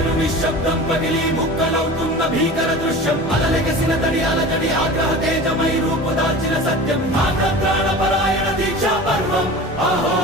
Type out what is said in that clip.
కొండలు నిశ్శబ్దం పగిలి ముక్కలవుతున్న భీకర దృశ్యం అలలెగసిన తడి అలజడి ఆగ్రహ తేజమై రూపుదాల్చిన సత్యం ఆగ్రహ పరాయణ దీక్షా పర్వం అహో